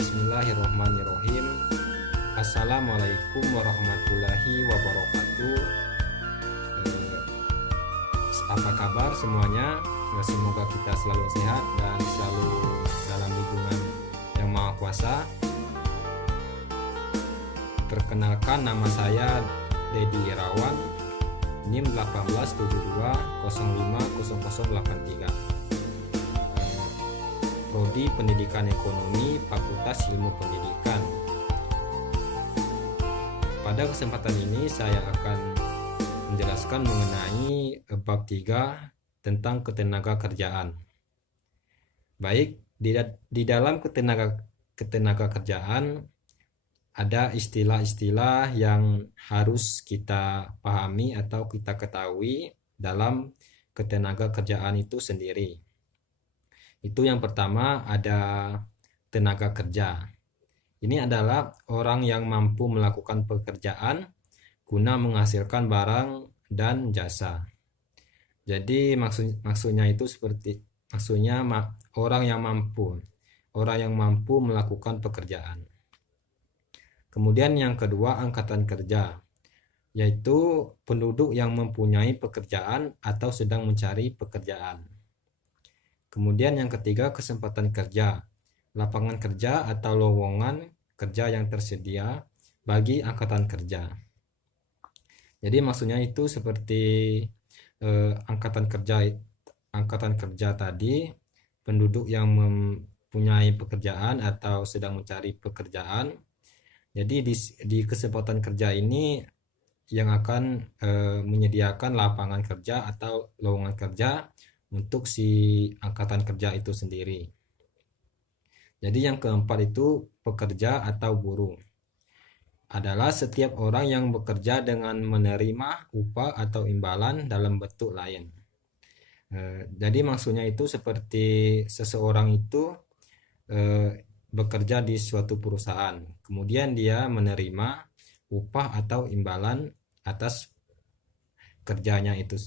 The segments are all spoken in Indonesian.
Bismillahirrahmanirrahim. Assalamualaikum warahmatullahi wabarakatuh. Apa kabar semuanya? Semoga kita selalu sehat dan selalu dalam lindungan Yang Maha Kuasa. Perkenalkan, nama saya Dedi Irawan, NIM 1872050083. Prodi Pendidikan Ekonomi, Fakultas Ilmu Pendidikan. Pada kesempatan ini saya akan menjelaskan mengenai bab 3 tentang ketenaga kerjaan. Baik, di dalam ketenaga kerjaan ada istilah-istilah yang harus kita pahami atau kita ketahui dalam ketenaga kerjaan itu sendiri. Itu yang pertama, ada tenaga kerja. Ini adalah orang yang mampu melakukan pekerjaan guna menghasilkan barang dan jasa. Jadi maksudnya itu orang yang mampu melakukan pekerjaan. Kemudian yang kedua, angkatan kerja, yaitu penduduk yang mempunyai pekerjaan atau sedang mencari pekerjaan. Kemudian yang ketiga, kesempatan kerja, lapangan kerja atau lowongan kerja yang tersedia bagi angkatan kerja. Jadi maksudnya itu seperti angkatan kerja tadi, penduduk yang mempunyai pekerjaan atau sedang mencari pekerjaan. Jadi di kesempatan kerja ini yang akan menyediakan lapangan kerja atau lowongan kerja untuk si angkatan kerja itu sendiri. Jadi yang keempat itu pekerja atau buruh. Adalah setiap orang yang bekerja dengan menerima upah atau imbalan dalam bentuk lain. Jadi maksudnya itu seperti seseorang itu bekerja di suatu perusahaan, kemudian dia menerima upah atau imbalan atas kerjanya itu.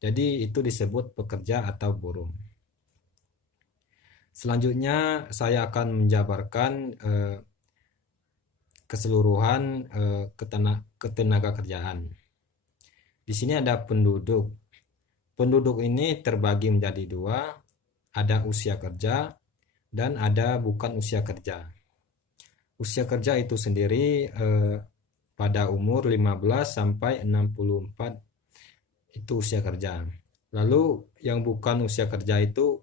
Jadi itu disebut pekerja atau buruh. Selanjutnya saya akan menjabarkan keseluruhan ketenaga kerjaan. Di sini ada penduduk. Penduduk ini terbagi menjadi dua, ada usia kerja dan ada bukan usia kerja. Usia kerja itu sendiri pada umur 15 sampai 64 itu usia kerja. Lalu yang bukan usia kerja itu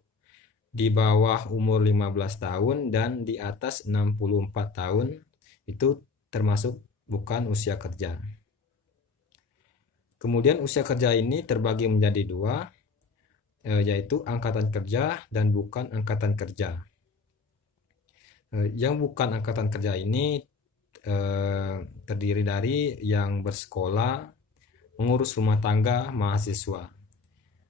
di bawah umur 15 tahun dan di atas 64 tahun itu termasuk bukan usia kerja. Kemudian usia kerja ini terbagi menjadi dua, yaitu angkatan kerja dan bukan angkatan kerja. Yang bukan angkatan kerja ini terdiri dari yang bersekolah, mengurus rumah tangga, mahasiswa.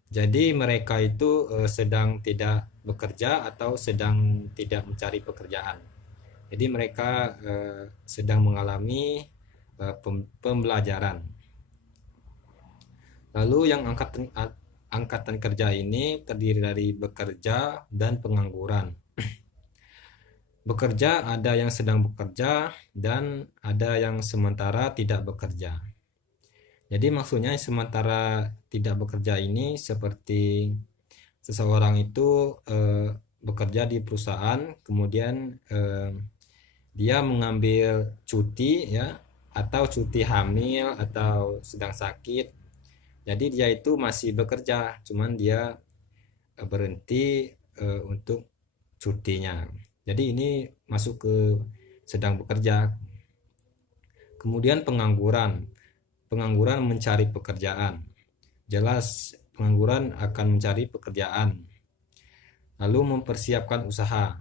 Jadi mereka itu sedang tidak bekerja atau sedang tidak mencari pekerjaan. Jadi mereka sedang mengalami pembelajaran. Lalu yang angkatan kerja ini terdiri dari bekerja dan pengangguran. Bekerja ada yang sedang bekerja dan ada yang sementara tidak bekerja. Jadi maksudnya sementara tidak bekerja ini seperti seseorang itu bekerja di perusahaan, kemudian dia mengambil cuti ya, atau cuti hamil atau sedang sakit. Jadi dia itu masih bekerja, cuman dia berhenti untuk cutinya. Jadi ini masuk ke sedang bekerja. Kemudian pengangguran mencari pekerjaan. Jelas pengangguran akan mencari pekerjaan. Lalu mempersiapkan usaha.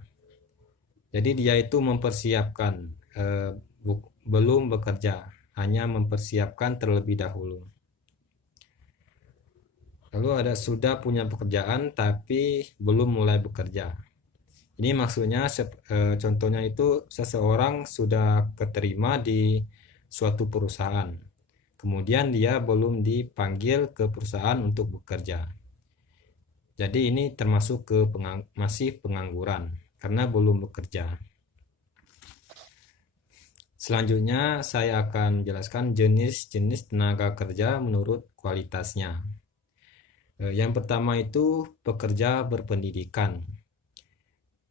Jadi dia itu mempersiapkan, belum bekerja, hanya mempersiapkan terlebih dahulu. Lalu ada sudah punya pekerjaan tapi belum mulai bekerja. Ini maksudnya contohnya itu seseorang sudah keterima di suatu perusahaan. Kemudian dia belum dipanggil ke perusahaan untuk bekerja. Jadi ini termasuk ke masih pengangguran karena belum bekerja. Selanjutnya saya akan menjelaskan jenis-jenis tenaga kerja menurut kualitasnya. Yang pertama itu pekerja berpendidikan.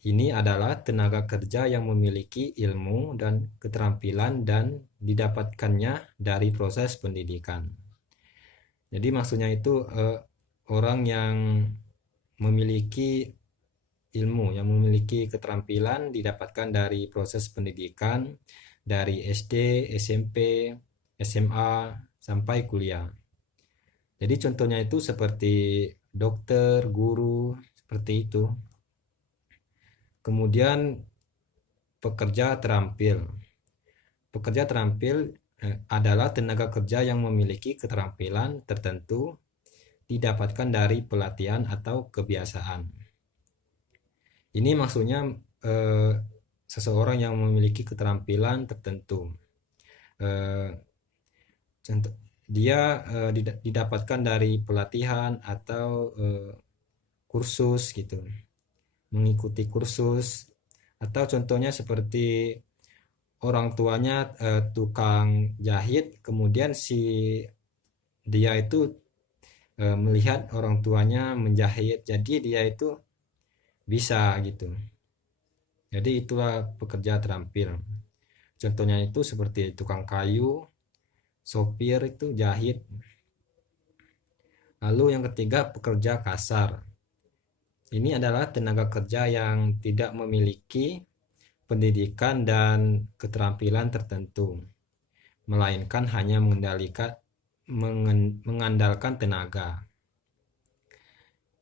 Ini adalah tenaga kerja yang memiliki ilmu dan keterampilan dan didapatkannya dari proses pendidikan. Jadi maksudnya itu orang yang memiliki ilmu, yang memiliki keterampilan didapatkan dari proses pendidikan dari SD, SMP, SMA sampai kuliah. Jadi contohnya itu seperti dokter, guru, seperti itu. Kemudian pekerja terampil. Pekerja terampil adalah tenaga kerja yang memiliki keterampilan tertentu didapatkan dari pelatihan atau kebiasaan. Ini maksudnya seseorang yang memiliki keterampilan tertentu. Contoh, dia didapatkan dari pelatihan atau kursus gitu, mengikuti kursus, atau contohnya seperti orang tuanya tukang jahit, kemudian dia itu melihat orang tuanya menjahit, jadi dia itu bisa gitu. Jadi itulah pekerja terampil. Contohnya itu seperti tukang kayu, sopir itu jahit. Lalu yang ketiga pekerja kasar. Ini adalah tenaga kerja yang tidak memiliki pendidikan dan keterampilan tertentu, melainkan hanya mengandalkan tenaga.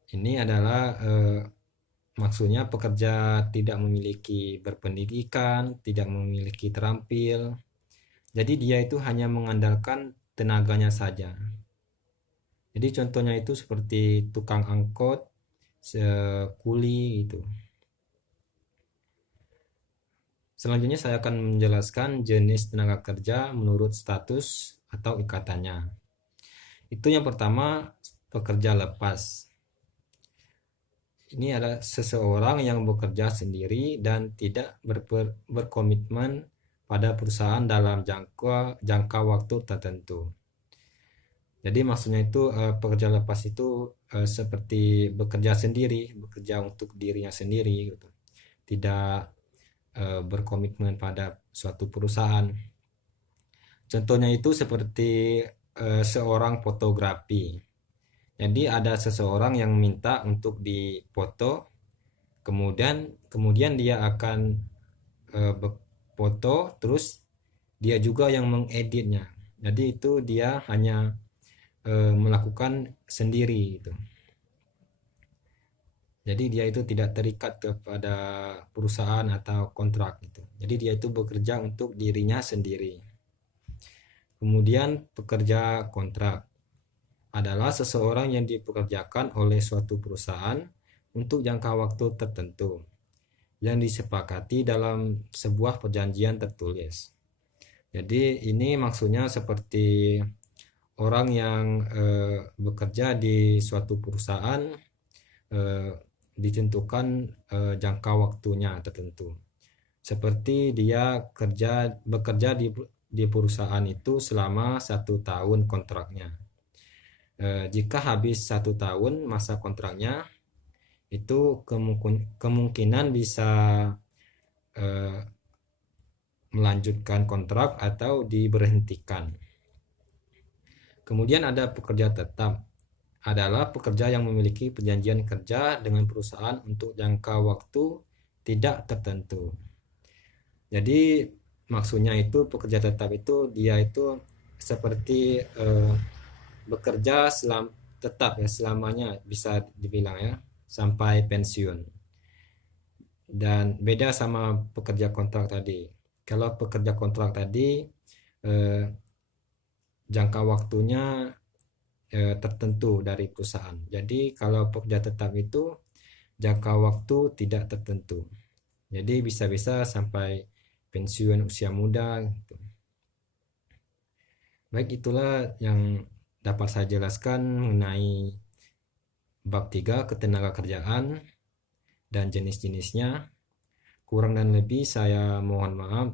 Ini adalah maksudnya pekerja tidak memiliki berpendidikan, tidak memiliki terampil. Jadi dia itu hanya mengandalkan tenaganya saja. Jadi contohnya itu seperti tukang angkot, kuli itu. Selanjutnya saya akan menjelaskan jenis tenaga kerja menurut status atau ikatannya. Itu yang pertama pekerja lepas. Ini adalah seseorang yang bekerja sendiri dan tidak berkomitmen pada perusahaan dalam jangka waktu tertentu. Jadi maksudnya itu pekerja lepas itu seperti bekerja sendiri, bekerja untuk dirinya sendiri gitu. Tidak berkomitmen pada suatu perusahaan. Contohnya itu seperti seorang fotografi. Jadi ada seseorang yang minta untuk dipoto, kemudian dia akan foto, terus dia juga yang mengeditnya. Jadi itu dia hanya melakukan sendiri gitu. Jadi dia itu tidak terikat kepada perusahaan atau kontrak gitu. Jadi dia itu bekerja untuk dirinya sendiri. Kemudian pekerja kontrak adalah seseorang yang dipekerjakan oleh suatu perusahaan untuk jangka waktu tertentu yang disepakati dalam sebuah perjanjian tertulis. Jadi ini maksudnya seperti orang yang bekerja di suatu perusahaan ditentukan jangka waktunya tertentu. Seperti dia bekerja di perusahaan itu selama 1 tahun kontraknya. Jika habis 1 tahun masa kontraknya, itu kemungkinan bisa melanjutkan kontrak atau diberhentikan. Kemudian ada pekerja tetap, adalah pekerja yang memiliki perjanjian kerja dengan perusahaan untuk jangka waktu tidak tertentu. Jadi maksudnya itu pekerja tetap itu dia itu seperti bekerja tetap ya selamanya, bisa dibilang ya, sampai pensiun. Dan beda sama pekerja kontrak tadi. Kalau pekerja kontrak tadi jangka waktunya tertentu dari perusahaan. Jadi kalau pekerja tetap itu jangka waktu tidak tertentu. Jadi bisa-bisa sampai pensiun usia muda gitu. Baik, itulah yang dapat saya jelaskan mengenai bab 3 ketenagakerjaan dan jenis-jenisnya. Kurang dan lebih saya mohon maaf.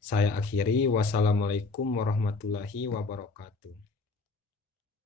Saya akhiri, wassalamualaikum warahmatullahi wabarakatuh.